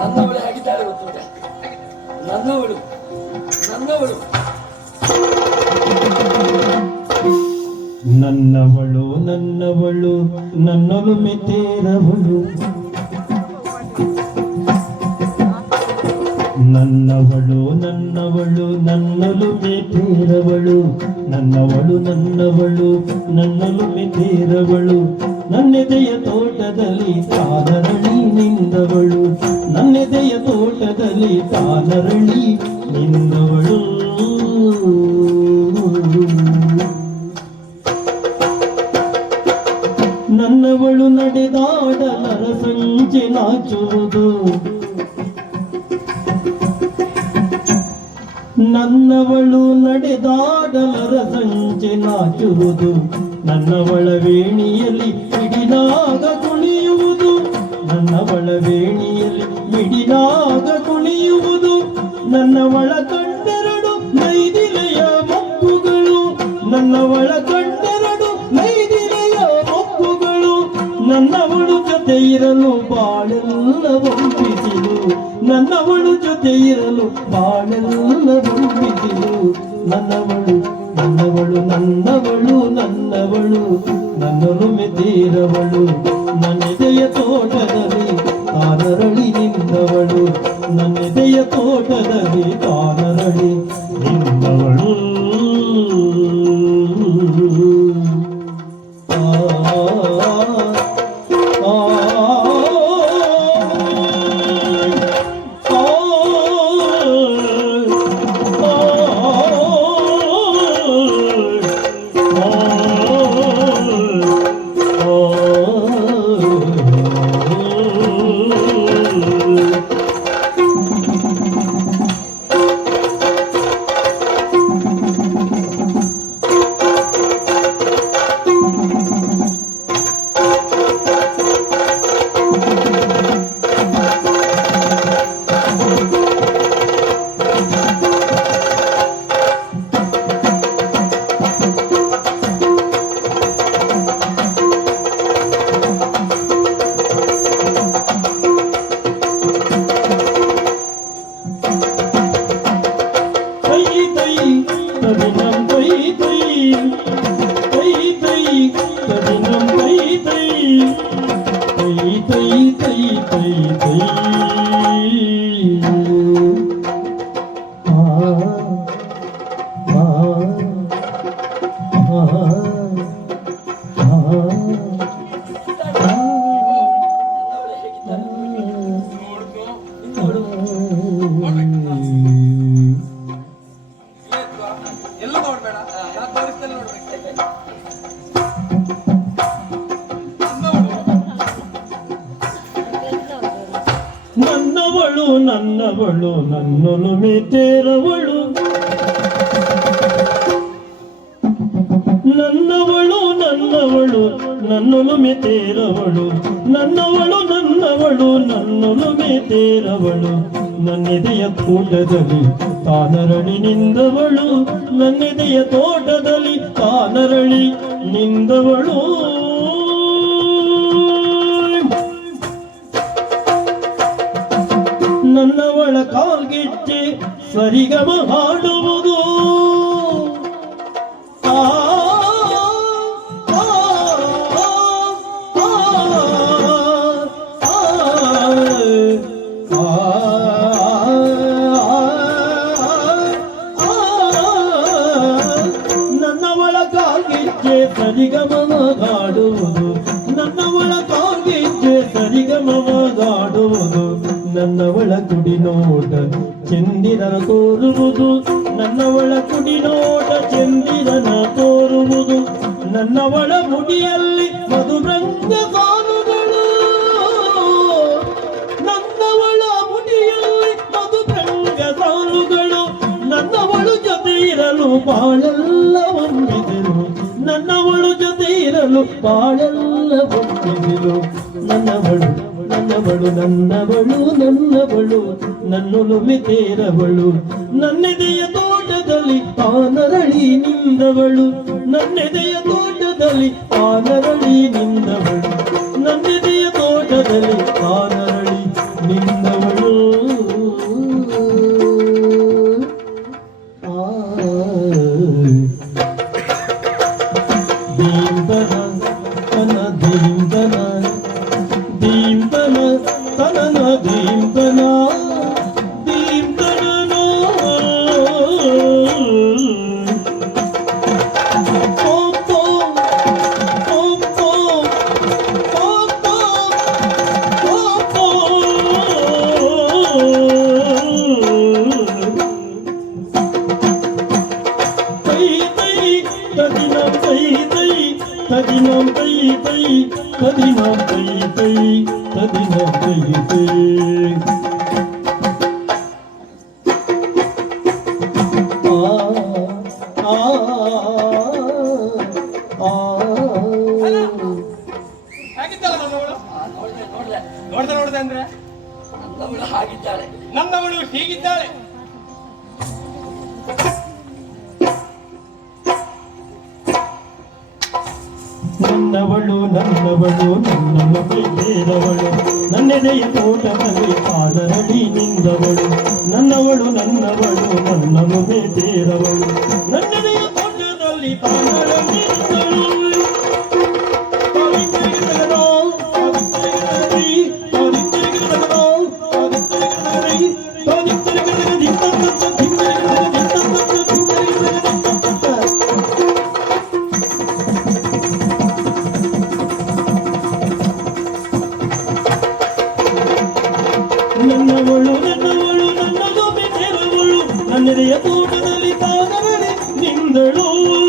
ನನ್ನವಳು ಹೇಗಿದ್ದಾಳೆ ಗೊತ್ತಿಲ್ಲ ನನ್ನವಳು ನನ್ನವಳು. ನನ್ನವಳು ನನ್ನವಳು, ನನ್ನಲು ಮಿತೇರವಳು. ನನ್ನವಳು ನನ್ನವಳು, ನನ್ನಲು ಮಿತೇರವಳು. ನನ್ನವಳು ನನ್ನವಳು, ನನ್ನಲು ಮಿತೇರವಳು. ನನ್ನೆದೆಯ ತೋಟದಲ್ಲಿ ತಾನರಳಿ ನಿಂದವಳು. ನನ್ನೆದೆಯ ತೋಟದಲ್ಲಿ ತಾನರಳಿ ನಿಂದವಳು. ನನ್ನವಳು ನಡೆದಾಡಲರ ಸಂಜೆ ನಾಚುವುದು. ನನ್ನವಳು ನಡೆದಾಡಲರ ಸಂಚೆ ನಾಚುವುದು. ನನ್ನವಳ ವೇಣಿಯಲ್ಲಿ ಮಿಡಿದಾಗ ಕುಣಿಯುವುದು. ನನ್ನವಳ ವೇಣಿಯಲ್ಲಿ ಮಿಡಿದಾಗ ಕುಣಿಯುವುದು. ನನ್ನವಳ ಕಂಡೆರಡು ನೈದಿಲೆಯ ಮಕ್ಕುಗಳು ನನ್ನವಳ ಕಂಡೆರಡು ನೈದಿಲೆಯ ಮಕ್ಕುಗಳು ನನ್ನವಳು ಜೊತೆ ಇರಲು ಬಾಳೆಲ್ಲ ನನ್ನವಳು ಜೊತೆ ಇರಲು ಬಾಳೆಲ್ಲ ಬಂಪಿಸಿಲು ನನ್ನವಳು ನನ್ನವಳು ನನ್ನವಳು ನನ್ನವಳು ನನ್ನನು ಮೆದೀರವಳು ನನ್ನೆದೆಯ ತೋಟದಲ್ಲಿ ತಾನರಳಿ ನಿಂದವಳು. ನನ್ನೆದೆಯ ತೋಟದಲ್ಲಿ ತಾನರಳಿ tây tây tây tây ನನ್ನವಳು ನನ್ನೊಲು ಮೇತೇರವಳು ನನ್ನವಳು ನನ್ನವಳು ನನ್ನೊಲು ಮೇತೇರವಳು ನನ್ನವಳು ನನ್ನವಳು ನನ್ನೊಲು ಮೇತೇರವಳು ನನ್ನೆದೆಯ ತೋಟದಲ್ಲಿ ತಾನರಳಿ ನಿಂದವಳು. ನನ್ನೆದೆಯ ತೋಟದಲ್ಲಿ ತಾನರಳಿ ನಿಂದವಳು. ಸರಿಗಮ ಹಾಡುವುದು ಆ, ಆ, ಆ, ಆ, ಆ, ನನ್ನವಳ ಕಾಲ್ಗೆಜ್ಜೆ ಸರಿಗಮಗಾಡುವುದು ನನ್ನವಳ ಕಾಲ್ಗೆಜ್ಜೆ ಸರಿಗಮಗಾಡುವುದು ನನ್ನವಳ ಕುಡಿ ನೋಟ ಚಂದಿರನ ತೋರುವುದು, ನನ್ನವಳ ಕುಡಿ ನೋಟ ಚಂದಿರನ ತೋರುವುದು. ನನ್ನವಳ ಮುಡಿಯಲ್ಲಿ ಮಧುರಂಗ ಸಾಲುಗಳು ನನ್ನವಳ ಮುಡಿಯಲ್ಲಿ ಮಧುರಂಗ ಸಾಲುಗಳು ನನ್ನವಳು ಜೊತೆ ಇರಲು ಬಾಳೆಲ್ಲ ಹೊಂದಿದರು. ನನ್ನವಳು ಜೊತೆ ಇರಲು ಬಾಳೆಲ್ಲ ಹೊಂದಿದರು. ನನ್ನವಳು ನನ್ನವಳು ನನ್ನವಳು ನನ್ನವಳು. ನನ್ನೊಲುಮೆ ತೇರವಳು. ನನ್ನೆದೆಯ ತೋಟದಲ್ಲಿ ಆನರಳಿ ನಿಂದವಳು. ನನ್ನೆದೆಯ ತೋಟದಲ್ಲಿ ಆನರಳಿ ನಿಂದವಳು. ನನ್ನೆದೆಯ ತೋಟದಲ್ಲಿ ಆನರಳಿ ನಿಂದವಳು. ದೀಂಬನ ತನ ದೀಂಬನ ದೀಂಬನ ತನನ ದೀಂಬನ ನೋಡ್ದೆ ನೋಡ್ದೆ ನೋಡ್ದೆ ನೋಡ್ದೆ ಅಂದ್ರೆ ನನ್ನವಳು ಹಾಗಿದ್ದಾಳೆ. ನನ್ನವಳು ನನ್ನವಳು, ನನ್ನ ಮಕ್ಕಳು ಬೇರವಳು ನನ್ನೆದೆಯ ತೋಟದಲ್ಲಿ ಪಾದರಡಿ ನಿಂದವಳು. ನನ್ನವಳು ನನ್ನವಳು, ನನ್ನ ಮುಗೆ ತೇರವಳು ನನ್ನೆದೆಯ ತೋಟದಲ್ಲಿ ಪಾದರಡಿ ನಿಂದವಳು Oh,